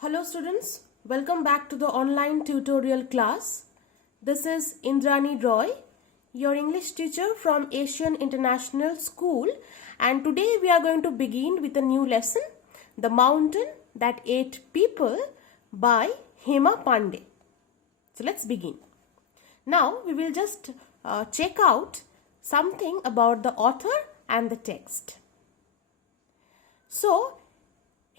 Hello students, welcome back to the online tutorial class. This is Indrani Roy, your English teacher from Asian International School, and today we are going to begin with a new lesson, The Mountain That Ate People by Hema Pandey. So let's begin. Now we will just check out something about the author and the text. So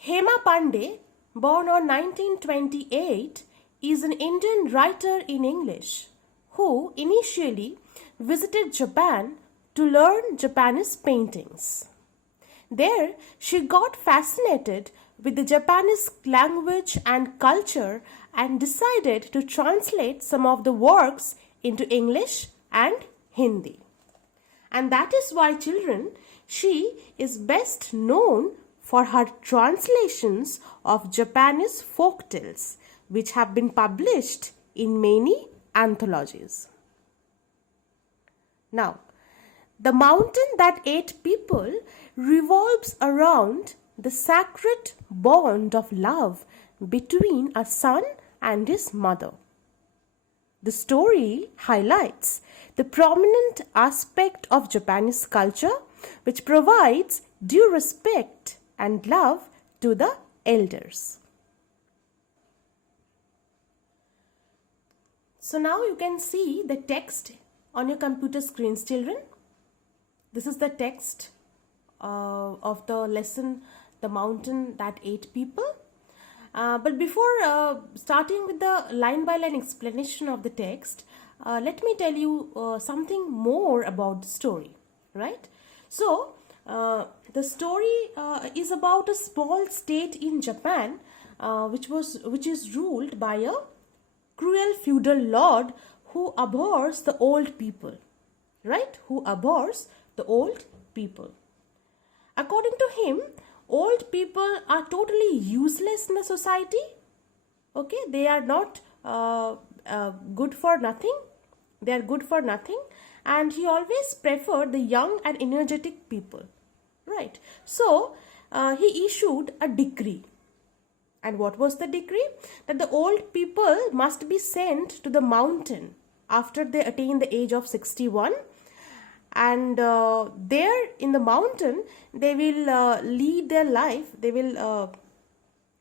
Hema Pandey, born on 1928, is an Indian writer in English who initially visited Japan to learn Japanese paintings. There, she got fascinated with the Japanese language and culture and decided to translate some of the works into English and Hindi. And that is why, children, she is best known for her translations of Japanese folktales, which have been published in many anthologies. Now, The Mountain That Ate People revolves around the sacred bond of love between a son and his mother. The story highlights the prominent aspect of Japanese culture, which provides due respect and love to the elders. So now you can see the text on your computer screens, children. This is the text of the lesson, The Mountain That Ate People. But before starting with the line-by-line explanation of the text, let me tell you something more about the story, right? So, the story is about a small state in Japan which is ruled by a cruel feudal lord who abhors the old people, right? Who abhors the old people. According to him, old people are totally useless in the society. Okay, they are not good for nothing. They are good for nothing, and he always preferred the young and energetic people. Right. So, he issued a decree. And what was the decree? That the old people must be sent to the mountain after they attain the age of 61. And there in the mountain, they will lead their life. They will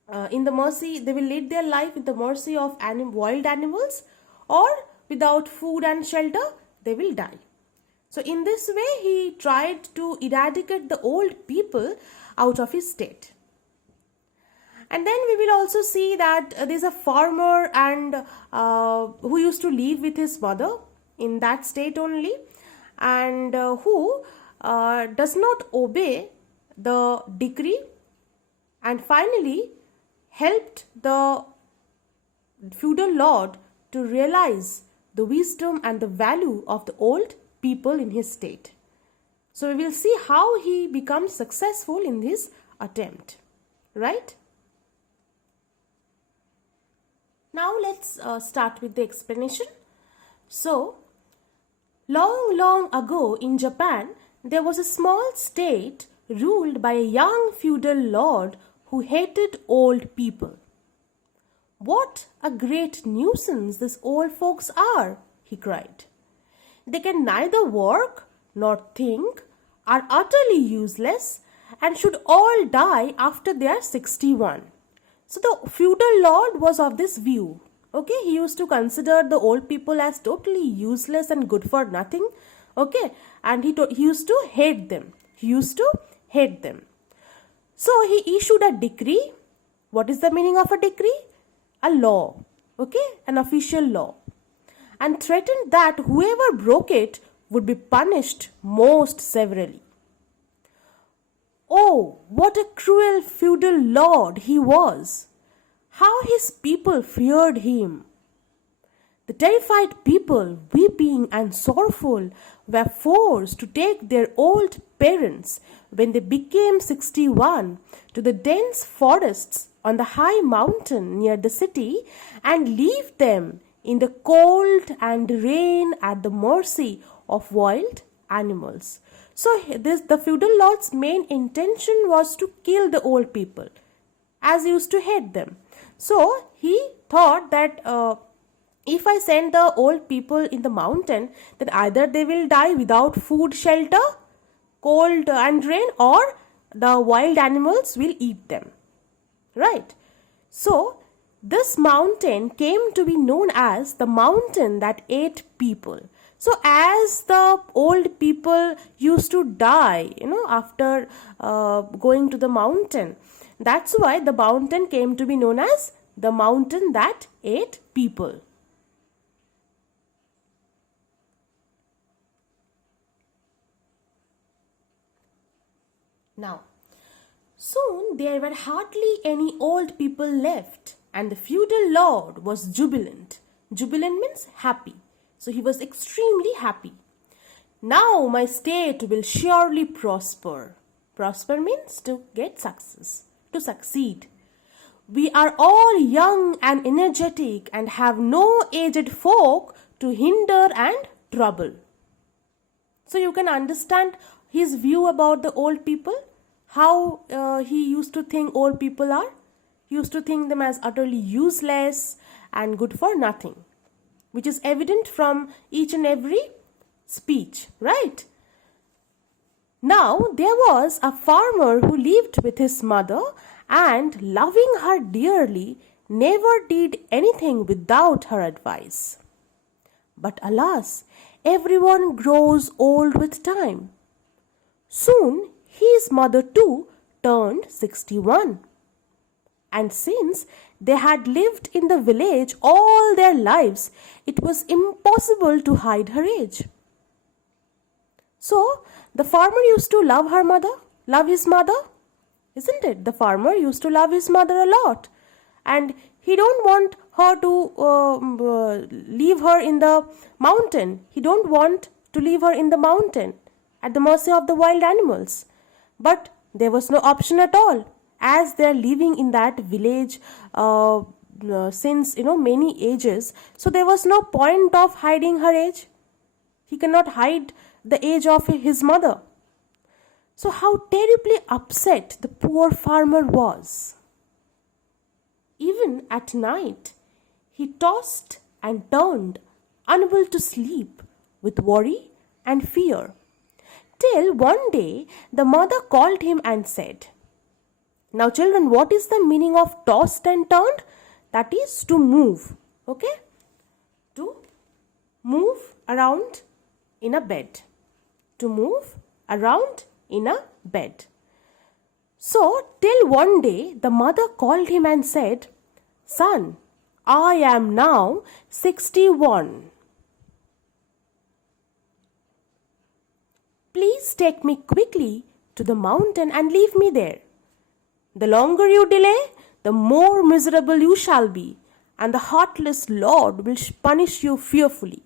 lead their life in the mercy of wild animals, or without food and shelter, they will die. So in this way, he tried to eradicate the old people out of his state. And then we will also see that there is a farmer and who used to live with his mother in that state only, and who does not obey the decree, and finally helped the feudal lord to realize the wisdom and the value of the old people in his state. So we will see how he becomes successful in his attempt, right? Now let's start with the explanation. So, long ago in Japan, there was a small state ruled by a young feudal lord who hated old people. "What a great nuisance these old folks are," he cried. "They can neither work nor think, are utterly useless, and should all die after they are 61. So the feudal lord was of this view. Okay, he used to consider the old people as totally useless and good for nothing. Okay, and he used to hate them. So he issued a decree. What is the meaning of a decree? A law. Okay, an official law. And threatened that whoever broke it would be punished most severely. Oh, what a cruel feudal lord he was! How his people feared him! The terrified people, weeping and sorrowful, were forced to take their old parents when they became 61 to the dense forests on the high mountain near the city and leave them in the cold and rain at the mercy of wild animals. So the feudal lord's main intention was to kill the old people, as he used to hate them. So he thought that if I send the old people in the mountain, then either they will die without food, shelter, cold and rain, or the wild animals will eat them. Right? So this mountain came to be known as the mountain that ate people. So as the old people used to die, after going to the mountain, that's why the mountain came to be known as the mountain that ate people. Now, soon there were hardly any old people left, and the feudal lord was jubilant. Jubilant means happy. So he was extremely happy. Now my state will surely prosper. Prosper means to get success, to succeed. We are all young and energetic and have no aged folk to hinder and trouble. So you can understand his view about the old people, how he used to think old people are. He used to think them as utterly useless and good for nothing, which is evident from each and every speech, right? Now there was a farmer who lived with his mother and, loving her dearly, never did anything without her advice. But alas, everyone grows old with time. Soon his mother too turned 61. And since they had lived in the village all their lives, it was impossible to hide her age. So the farmer used to love his mother, isn't it? The farmer used to love his mother a lot, and he don't want her to leave her in the mountain. He don't want to leave her in the mountain at the mercy of the wild animals. But there was no option at all, as they are living in that village since many ages. So there was no point of hiding her age. He cannot hide the age of his mother. So how terribly upset the poor farmer was. Even at night, he tossed and turned, unable to sleep, with worry and fear. Till one day the mother called him and said, "Now children, what is the meaning of tossed and turned?" That is to move, okay? To move around in a bed. To move around in a bed. So till one day the mother called him and said, "Son, I am now 61. Please take me quickly to the mountain and leave me there. The longer you delay, the more miserable you shall be, and the heartless Lord will punish you fearfully.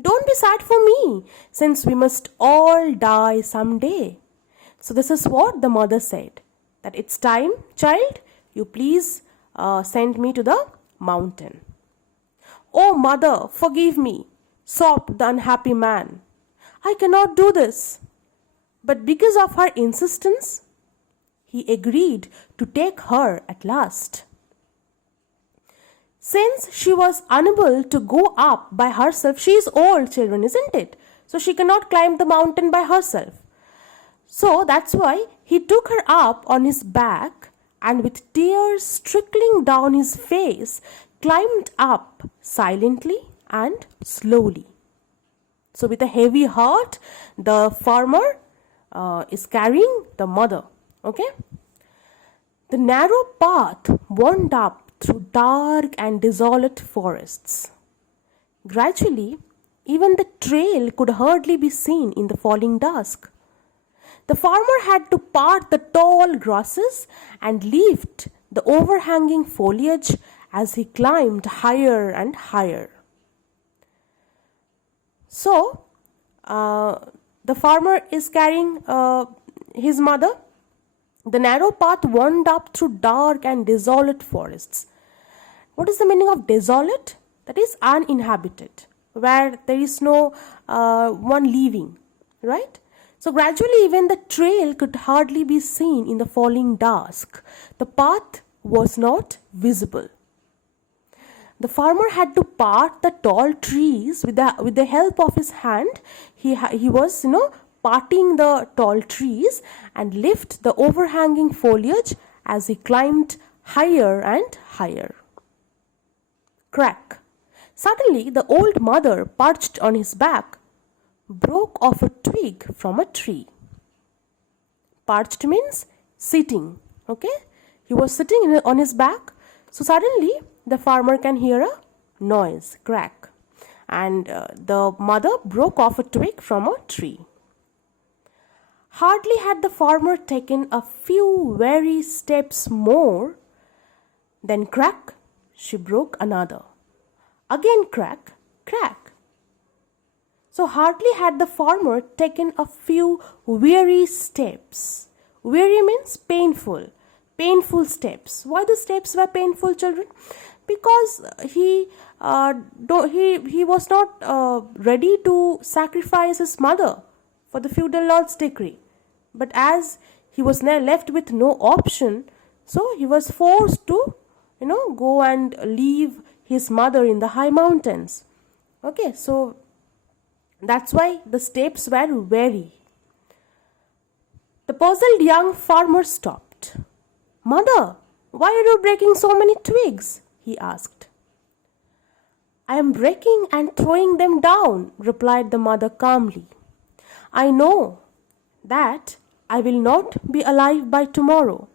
Don't be sad for me, since we must all die some day." So this is what the mother said, that it's time, child, you please send me to the mountain. "Oh mother, forgive me," sobbed the unhappy man. "I cannot do this." But because of her insistence, he agreed to take her at last. Since she was unable to go up by herself, she is old, children, isn't it? So she cannot climb the mountain by herself. So that's why he took her up on his back and, with tears trickling down his face, climbed up silently and slowly. So with a heavy heart, the farmer is carrying the mother. Okay? The narrow path wound up through dark and desolate forests. Gradually, even the trail could hardly be seen in the falling dusk. The farmer had to part the tall grasses and lift the overhanging foliage as he climbed higher and higher. So, the farmer is carrying his mother. The narrow path wound up through dark and desolate forests. What is the meaning of desolate? That is uninhabited, where there is no one living, right? So gradually even the trail could hardly be seen in the falling dusk. The path was not visible. The farmer had to part the tall trees with the help of his hand. He was, parting the tall trees and lift the overhanging foliage as he climbed higher and higher. Crack! Suddenly, the old mother, perched on his back, broke off a twig from a tree. Perched means sitting. Okay? He was sitting on his back. So suddenly, the farmer can hear a noise, crack. And the mother broke off a twig from a tree. Hardly had the farmer taken a few weary steps more, then crack, she broke another. Again crack, crack. So hardly had the farmer taken a few weary steps. Weary means painful. Painful steps. Why the steps were painful, children? Because he was not ready to sacrifice his mother for the feudal lord's decree. But as he was now left with no option, so he was forced to, go and leave his mother in the high mountains. Okay, so that's why the steps were weary. The puzzled young farmer stopped. "Mother, why are you breaking so many twigs?" he asked. "I am breaking and throwing them down," replied the mother calmly. "I know that I will not be alive by tomorrow,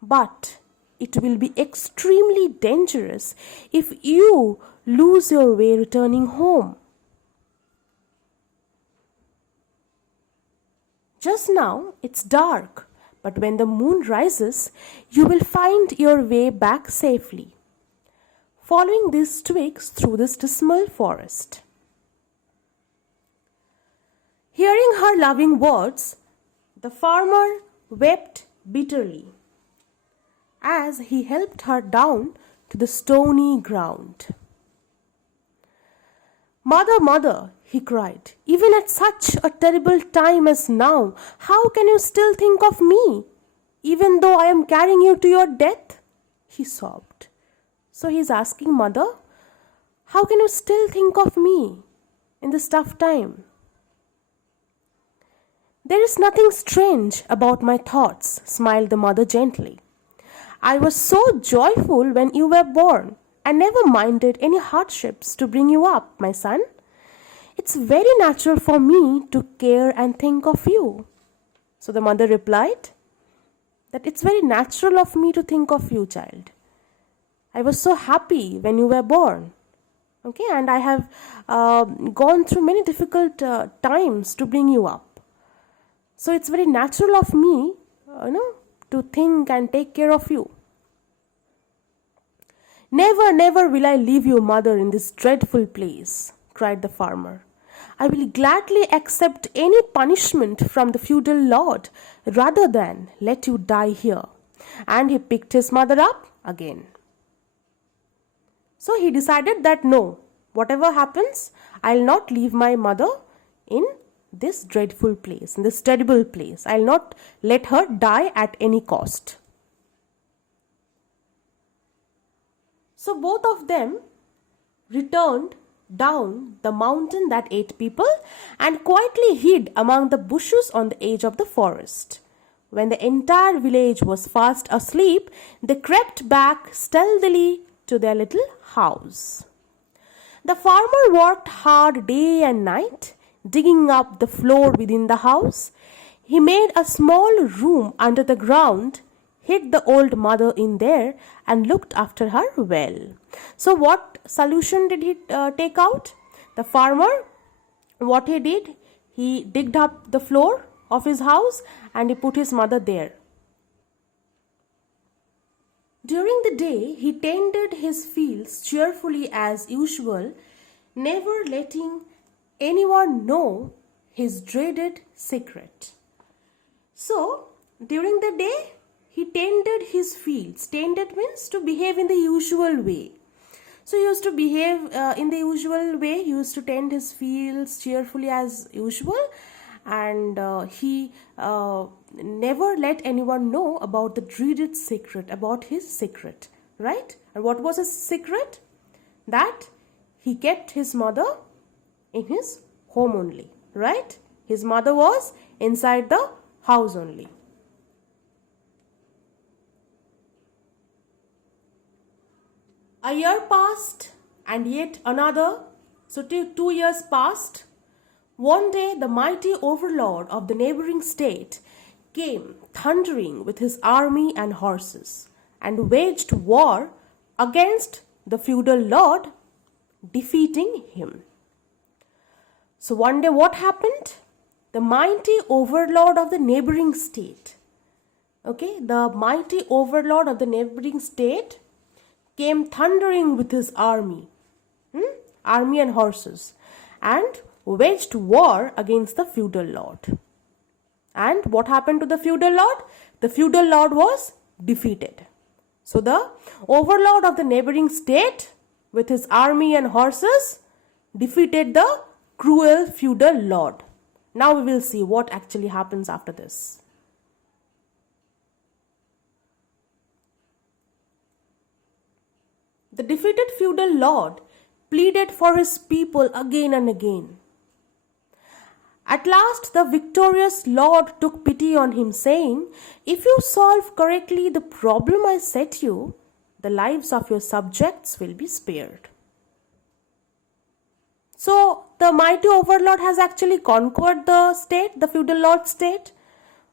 but it will be extremely dangerous if you lose your way returning home. Just now it's dark, but when the moon rises, you will find your way back safely, following these twigs through this dismal forest." Hearing her loving words, the farmer wept bitterly as he helped her down to the stony ground. "Mother, mother," he cried, "even at such a terrible time as now, how can you still think of me, even though I am carrying you to your death?" he sobbed. So he's asking, "Mother, how can you still think of me in this tough time?" "There is nothing strange about my thoughts," smiled the mother gently. "I was so joyful when you were born and never minded any hardships to bring you up, my son. It's very natural for me to care and think of you." So the mother replied that it's very natural of me to think of you, child. I was so happy when you were born. Okay, and I have gone through many difficult times to bring you up. So it's very natural of me, to think and take care of you. "Never, never will I leave you, mother, in this dreadful place," cried the farmer. "I will gladly accept any punishment from the feudal lord rather than let you die here." And he picked his mother up again. So he decided that no, whatever happens, I'll not leave my mother in this dreadful place, in this terrible place. I'll not let her die at any cost. So both of them returned down the mountain that ate people and quietly hid among the bushes on the edge of the forest. When the entire village was fast asleep, they crept back stealthily to their little house. The farmer worked hard day and night, digging up the floor within the house. He made a small room under the ground, hid the old mother in there, and looked after her well. So what solution did he take out? The farmer, what he did, he digged up the floor of his house and he put his mother there. During the day, he tended his fields cheerfully as usual, never letting anyone know his dreaded secret. So, during the day, he tended his fields. Tended means to behave in the usual way. So, he used to behave in the usual way. He used to tend his fields cheerfully as usual. and he never let anyone know about the dreaded secret, about his secret, right? And what was his secret? That he kept his mother in his home only, right? His mother was inside the house only. A year passed and yet another, so 2 years passed. One day the mighty overlord of the neighboring state came thundering with his army and horses and waged war against the feudal lord, defeating him. So one day what happened? The mighty overlord of the neighboring state, the mighty overlord of the neighboring state came thundering with his army and horses, and waged war against the feudal lord. And what happened to the feudal lord? The feudal lord was defeated. So the overlord of the neighboring state with his army and horses defeated the cruel feudal lord. Now we will see what actually happens after this. The defeated feudal lord pleaded for his people again and again. At last the victorious lord took pity on him, saying, "If you solve correctly the problem I set you, the lives of your subjects will be spared." So the mighty overlord has actually conquered the state, the feudal lord state.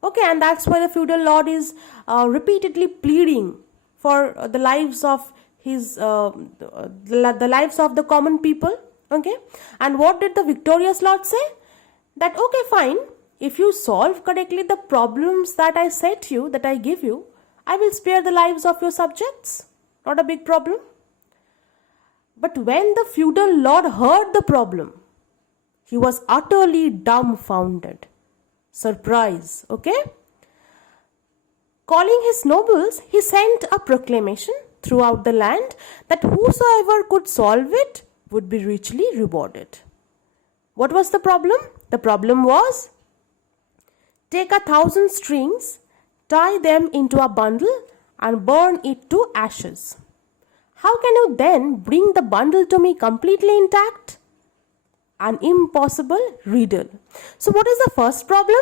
And that's why the feudal lord is repeatedly pleading for the lives of the lives of the common people. And what did the victorious lord say? That fine, if you solve correctly the problems that I set you, that I give you, I will spare the lives of your subjects. Not a big problem. But when the feudal lord heard the problem, he was utterly dumbfounded. Surprise, Calling his nobles, he sent a proclamation throughout the land that whosoever could solve it would be richly rewarded. What was the problem? The problem was, take 1,000 strings, tie them into a bundle and burn it to ashes. How can you then bring the bundle to me completely intact? An impossible riddle. So what is the first problem?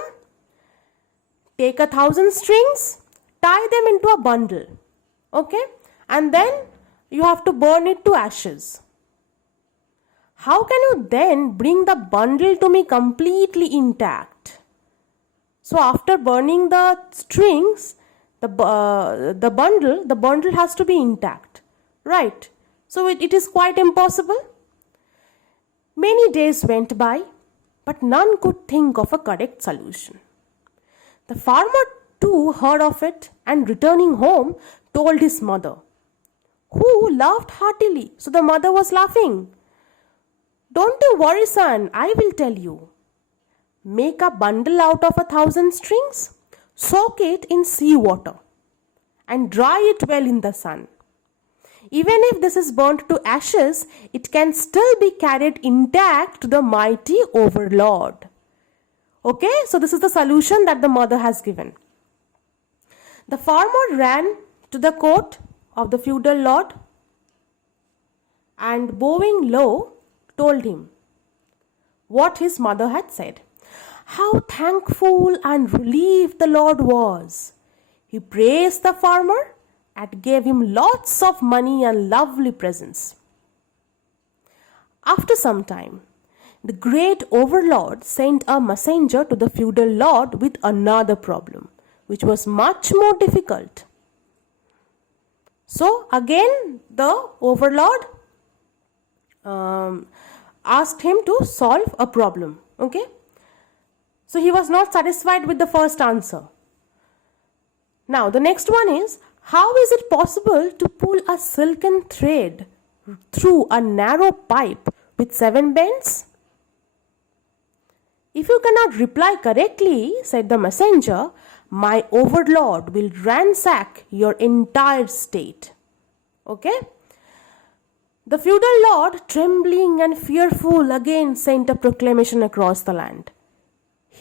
Take 1,000 strings, tie them into a bundle. And then you have to burn it to ashes. How can you then bring the bundle to me completely intact? So after burning the strings, the bundle has to be intact, right? So it is quite impossible. Many days went by, but none could think of a correct solution. The farmer too heard of it, and returning home told his mother, who laughed heartily. So the mother was laughing. Don't you worry, son, I will tell you. Make a bundle out of 1,000 strings, soak it in sea water, and dry it well in the sun. Even if this is burnt to ashes, it can still be carried intact to the mighty overlord. So this is the solution that the mother has given. The farmer ran to the court of the feudal lord and, bowing low, told him what his mother had said. How thankful and relieved the lord was. He praised the farmer and gave him lots of money and lovely presents. After some time, the great overlord sent a messenger to the feudal lord with another problem, which was much more difficult. So again, the overlord asked him to solve a problem. So he was not satisfied with the first answer. Now the next one is, how is it possible to pull a silken thread through a narrow pipe with 7 bends? If you cannot reply correctly, said the messenger, my overlord will ransack your entire state. The feudal lord, trembling and fearful, again sent a proclamation across the land.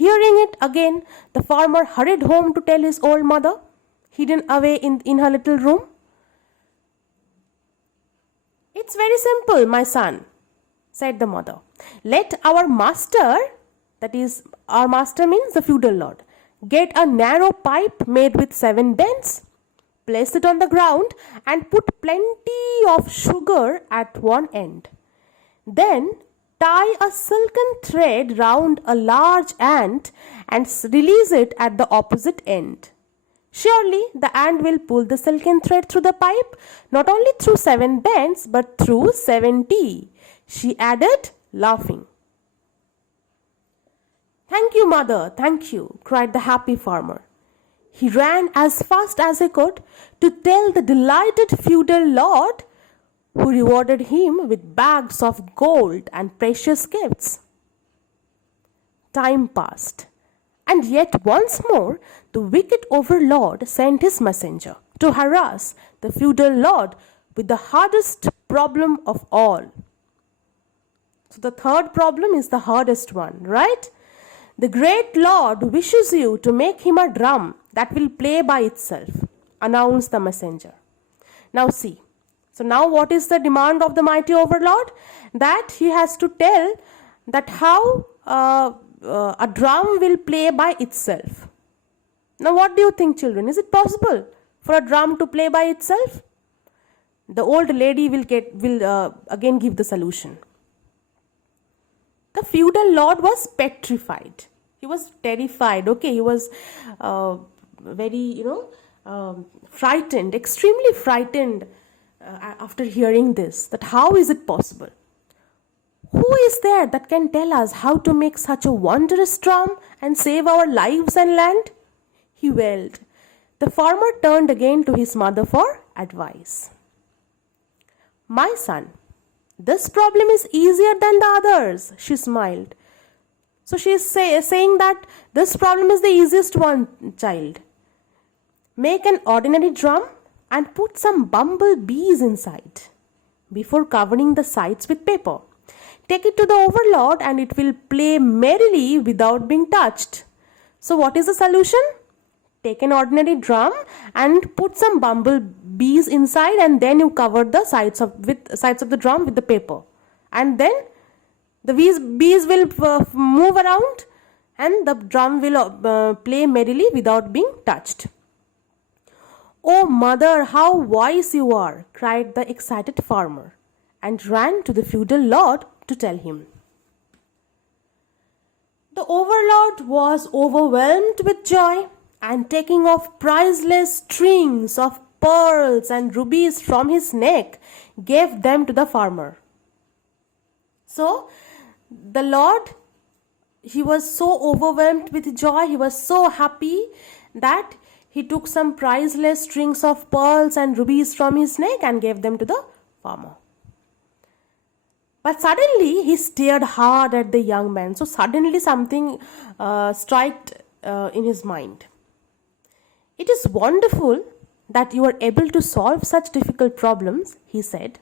Hearing it again, the farmer hurried home to tell his old mother, hidden away in her little room. It's very simple, my son, said the mother. Let our master, that is, our master means the feudal lord, get a narrow pipe made with 7 bends, place it on the ground and put plenty of sugar at one end. Then tie a silken thread round a large ant and release it at the opposite end. Surely the ant will pull the silken thread through the pipe, not only through 7 bends, but through 70, she added, laughing. Thank you, mother, thank you, cried the happy farmer. He ran as fast as he could to tell the delighted feudal lord, who rewarded him with bags of gold and precious gifts. Time passed. And yet once more the wicked overlord sent his messenger to harass the feudal lord with the hardest problem of all. So the third problem is the hardest one, right? The great lord wishes you to make him a drum that will play by itself, announced the messenger. Now see, so now what is the demand of the mighty overlord? That he has to tell that how a drum will play by itself. Now what do you think, children? Is it possible for a drum to play by itself? The old lady will again give the solution. The feudal lord was petrified. He was terrified. Okay, he was very, frightened, extremely frightened after hearing this. That how is it possible? Who is there that can tell us how to make such a wondrous drum and save our lives and land? He wailed. The farmer turned again to his mother for advice. My son, this problem is easier than the others, she smiled. So she is saying that this problem is the easiest one, child. Make an ordinary drum and put some bumblebees inside before covering the sides with paper. Take it to the overlord and it will play merrily without being touched. So what is the solution? Take an ordinary drum and put some bumblebees inside, and then you cover the sides of the drum with the paper. And then the bees will move around and the drum will play merrily without being touched. Oh mother, how wise you are, cried the excited farmer, and ran to the feudal lord to tell him. The overlord was overwhelmed with joy, and taking off priceless strings of pearls and rubies from his neck, gave them to the farmer. So the lord, he was so overwhelmed with joy, he was so happy that he took some priceless strings of pearls and rubies from his neck and gave them to the farmer. But suddenly he stared hard at the young man. So suddenly something struck in his mind. It is wonderful that you are able to solve such difficult problems, he said.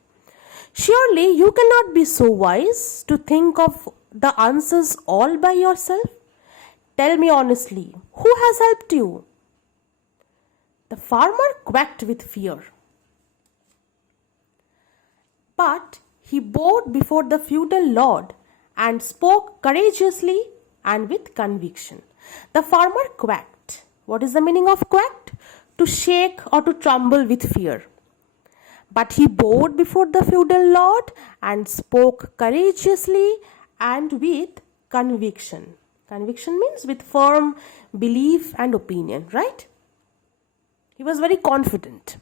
Surely you cannot be so wise to think of the answers all by yourself. Tell me honestly, who has helped you? The farmer quaked with fear. But he bowed before the feudal lord and spoke courageously and with conviction. The farmer quacked. What is the meaning of quacked? To shake or to tremble with fear. But he bowed before the feudal lord and spoke courageously and with conviction. Conviction means with firm belief and opinion, right? He was very confident.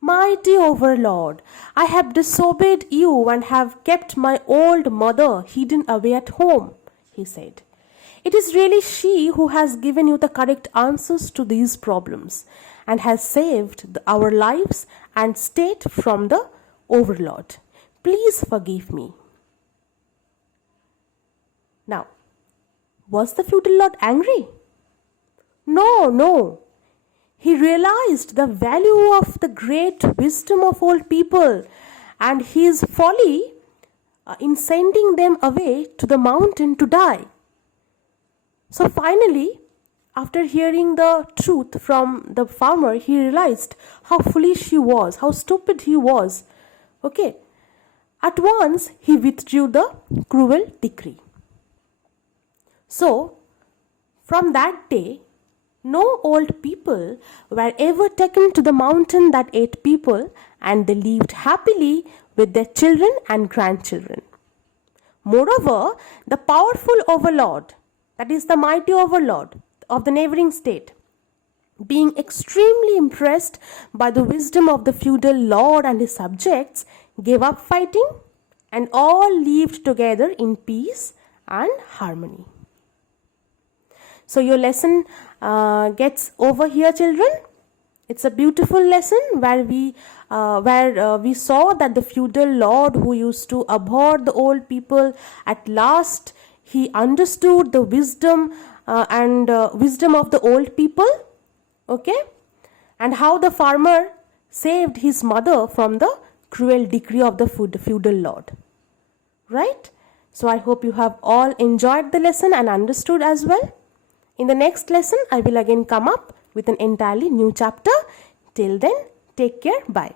Mighty overlord, I have disobeyed you and have kept my old mother hidden away at home, he said. It is really she who has given you the correct answers to these problems and has saved our lives and state from the overlord. Please forgive me. Now, was the feudal lord angry? No. He realized the value of the great wisdom of old people and his folly in sending them away to the mountain to die. So finally, after hearing the truth from the farmer, he realized how foolish he was, how stupid he was. Okay. At once, he withdrew the cruel decree. So, from that day, no old people were ever taken to the mountain that ate people, and they lived happily with their children and grandchildren. Moreover, the powerful overlord, that is the mighty overlord of the neighboring state, being extremely impressed by the wisdom of the feudal lord and his subjects, gave up fighting, and all lived together in peace and harmony. So your lesson gets over here, children. It's a beautiful lesson where we saw that the feudal lord who used to abhor the old people, at last he understood the wisdom wisdom of the old people. Okay, and how the farmer saved his mother from the cruel decree of the feudal lord. Right? So I hope you have all enjoyed the lesson and understood as well. In the next lesson, I will again come up with an entirely new chapter. Till then, take care. Bye.